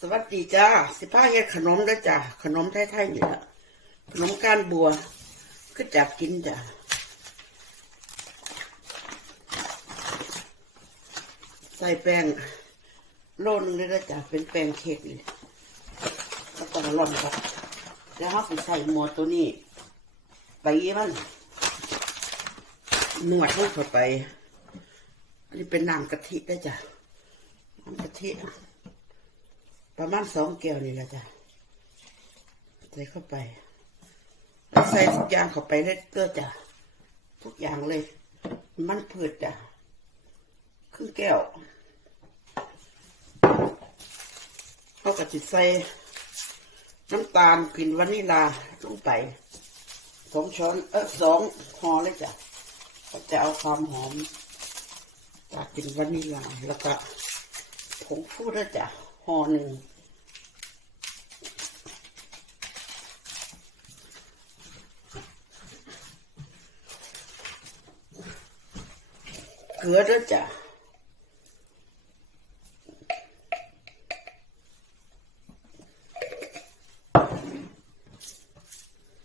สวัสดีจ้าสิพ้าเฮ็ดขนมด้อจ้าขนมไทยๆนี่ละขนมก้านบัวก็จับกินจ้าใส่แป้งโลนึงเลยนะจ้าเป็นแป้งเค้กนี่แล้วก็ร่อนครับแล้วเราใส่หมวดตัวนี้ ไปมันนวดลงเข้าไป อันนี้เป็นน้ำกะทิได้จ้ะน้ำกะทิ ประมาณสองแก้วนี่แหละจ้ะใส่เข้าไปแล้วใส่ทุกอย่างเข้าไปเลยเตอร์จ้ะทุกอย่างเลย มันพืชจ้ะครึ่งแก้วเขาก็จะใส่น้ำตาลกลิ่นวานิลลาลงไปสองช้อนเออสองห่อเลยจ้ะก็จะเอาความหอมจากกลิ่นวานิลลาแล้วก็ผงฟูด้วยจ้ะ ห่อหนึ่งเกลือด้วยจ้ะ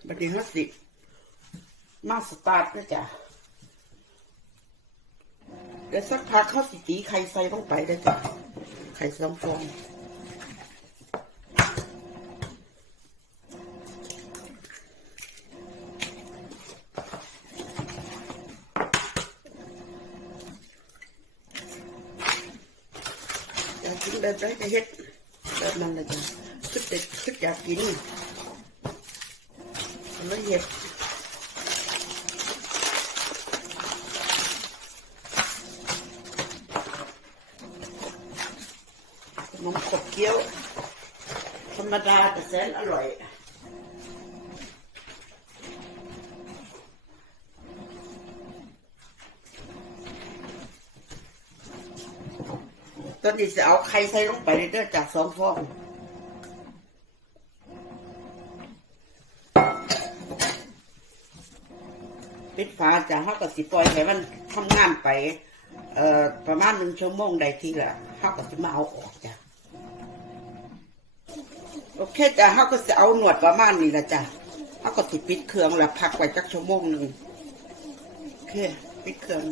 บัดนี้ฮัสสิมาสตาร์ทนะจ้ะเดี๋ยวสักพักเขาสิตีไข่ใส่ลงไปได้จ้ะไข่สองฟอง กินแบบไรก็เฮ็ดแบบนั้นเลยจ้ะคิดเด็ดคิดอยากกินแล้วเฮ็ดนมขบเคี้ยวธรรมดาแต่แสนอร่อย ตอนนี้จะเอาไข่ใส่ลงไปเลยเด้อจากสองฟองปิดฝาจากเขาก็สิปล่อยให้มันทำงานไป เอ่อประมาณหนึ่งชั่วโมงใดทีละเขาก็จะมาเอาออกจ้ะโอเคจ้ะเขาก็จะเอาหนวดประมาณนี้ละจ้ะเขาก็สิปิดเครื่องแล้วพักไว้จักชั่วโมงหนึ่งโอเคปิดเครื่อง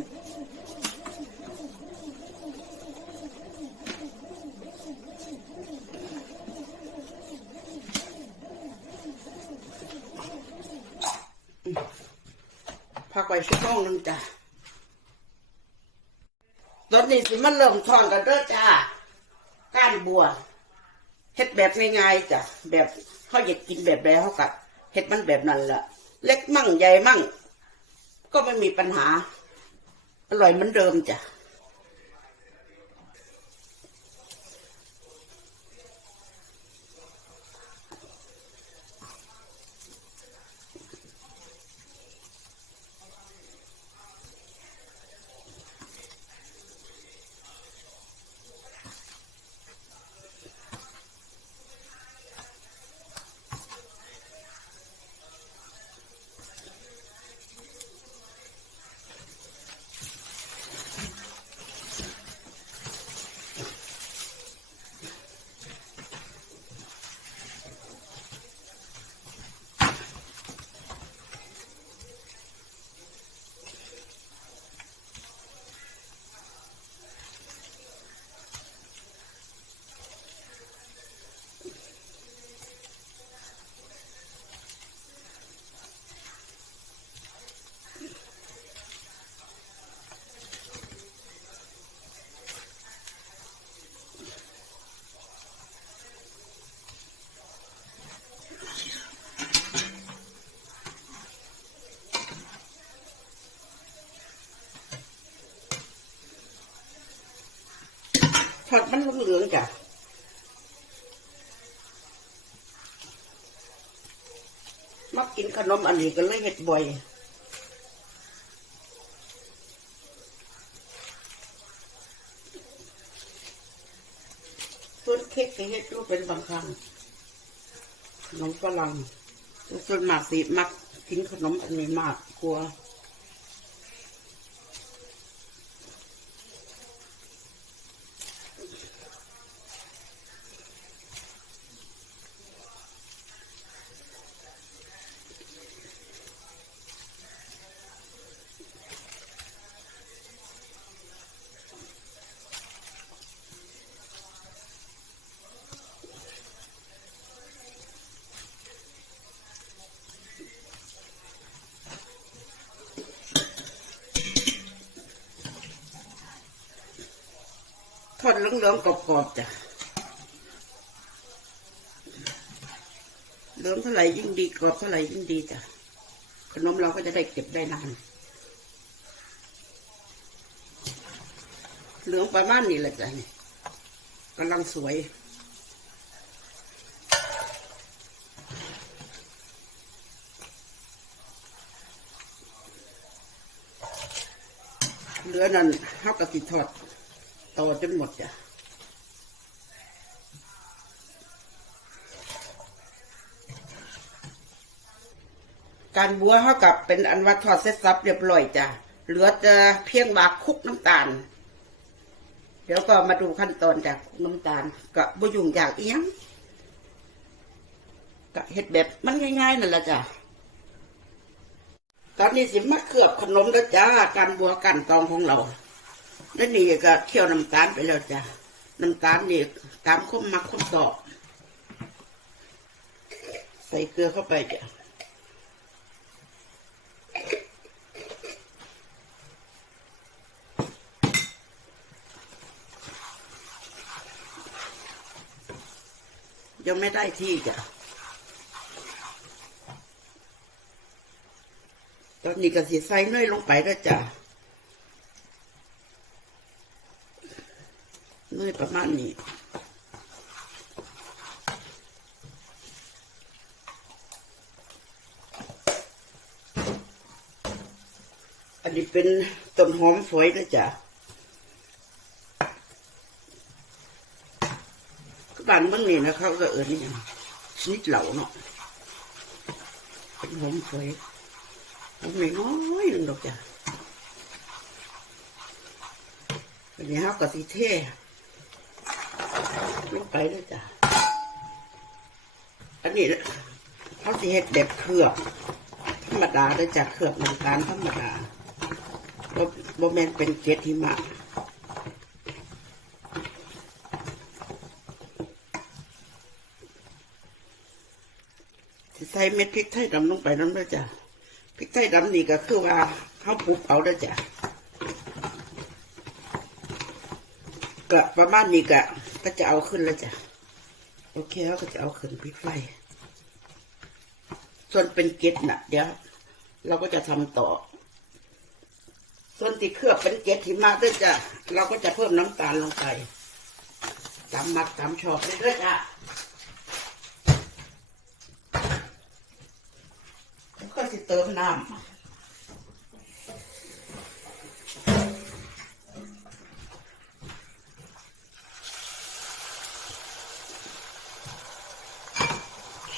พักไว้ชั่วโมงหนึงจ้ะตอนนี้สิมันเริ่มทอนกันเด้อจ้าก้านบัวเฮ็ดแบบง่ายๆจ้ะแบบเขาอยากกินแบบใดเขากัดเฮ็ดมันแบบนั้นแหละเล็กมั่งใหญ่มั่ง ก็ไม่มีปัญหา อร่อยเหมือนเดิมจ้ะ ผักมันเหลืองๆจ้ะมักกินขนมอันนี้ก็เลยเห็ดบ่อยส่วนเค้กก็เฮ็ดรูปเป็นบางครั้งขนมฝรั่งส่วนมากสิมักกินขนมอันนี้มากกลัว เหลืองๆกรอบๆจ้ะเหลืองเท่าไหร่ยิ่งดีกรอบเท่าไหร่ยิ่งดีจ้ะขนมเราก็จะได้เก็บได้นานเหลืองประมาณนี้แหละจ้ะนี่กำลังสวยเหลือนั่นเฮากะสิทอด ต่อจนหมดจ้ะการบัวเฮากับเป็นอันว่าทอดเสร็จสับเรียบร้อยจ้ะ เหลือจะเพียงบากคุกน้ำตาล เดี๋ยวก็มาดูขั้นตอนจากน้ำตาลก็บ่ยุ่งยากเอีหยังก็เฮ็ดแบบมันง่ายๆนั่นแหละจ้ะตอนนี้สิมาเคลือบขนมแล้วจ้าการบัวกันตองของเรา แล้วนี่ก็เคี่ยวน้ำตาลไปแล้วจ้าน้ำตาลนี่ตามข้มมักข้มตอกใส่เกลือเข้าไปจ้ะยังไม่ได้ที่จ้ะ ตอนนี้ก็สิใส่เนยลงไปแล้วจ้ะ เนยประมาณนี้อันนี้เป็นต้นหอมฝอยนะจ๊ะก็บานเมืองนี่นะเขาก็เอิญนี่ชนิดเหล่าเนาะเป็นหอมฝอยผมน้อยนึงดอกจ้ะวันนี้เขาก็สิเท่ ลงไปเลยจ้ะ อันนี้เขาสิเฮ็ดแบบเคลือบ ธรรมดาเลยจ้ะเคลือบน้ำตาลธรรมดาบ่บ่แมนเป็นเกล็ดหิมะใส่เม็ดพริกไทยดำลงไปน้ำด้วยจ้ะพริกไทยดำนี่ก็คือว่าเขาปลูกเอาได้จ้ะก็ประมาณนี้ก็ ก็จะเอาขึ้นแล้วจ้ะ โอเคเขาก็จะเอาขึ้นพริกไฟ ส่วนเป็นเกล็ดน่ะ เดี๋ยว เราก็จะทำต่อ ส่วนที่เคลือบเป็นเกล็ดที่มาด้วยจ้ะ เราก็จะเพิ่มน้ำตาลลงไปตามมักตามชอบเลยด้วยจ้ะแล้วก็จะเติมน้ำ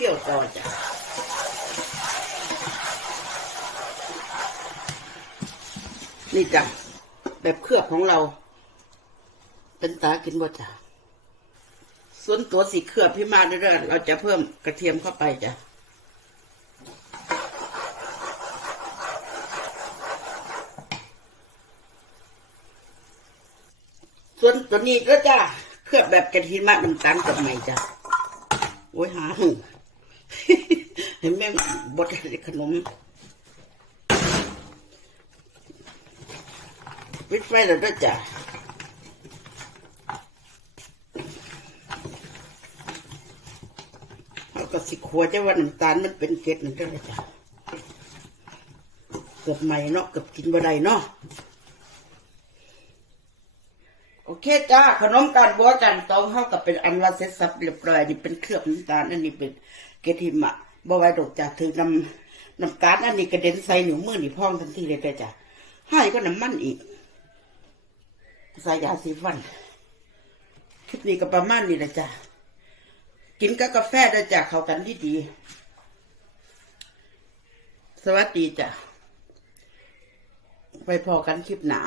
คี่ยวต่อจ้ะนี่จ้ะแบบเคลือบของเรา เป็นตากินบ่จ้ะส่วนตัวสีเคลือบพี่มาเรื่อยๆเราจะเพิ่มกระเทียมเข้าไปจ้ะส่วนตัวนี้ก็จ้ะเคลือบแบบกระเทียมมะน้ำตาลกับใหม่จ้ะโอ้ยหาหึ เห็นแม่บดขนมปิดไฟแล้วด้วยจ้ะเอาก็สิขัวจะว่าน้ำตาลมันเป็นเกล็ดนั่นก็เลยจ้ะเกือบใหม่เนาะเกือบกินบ่ได้เนาะโอเคจ้าขนมการบัวกันตองเข้ากับเป็นอันว่าเสร็จสับเรียบร้อยนี่เป็นเคลือบน้ำตาลอันนี้เป็น เกล็ดหิมะบ่ไว้ดอกจ้ะถือน้ำน้ำตาลอันนี้กระเด็นใส่หนูมือนี่พองทันทีเลยจ้ะให้ก็น้ำมันอีกใส่ยาสีฟันคลิปนี้ก็ประมาณนี้ละจ้ะกินกับกาแฟได้จ้ะเข้ากันดีดีสวัสดีจ้ะไปพอกันคลิปหนา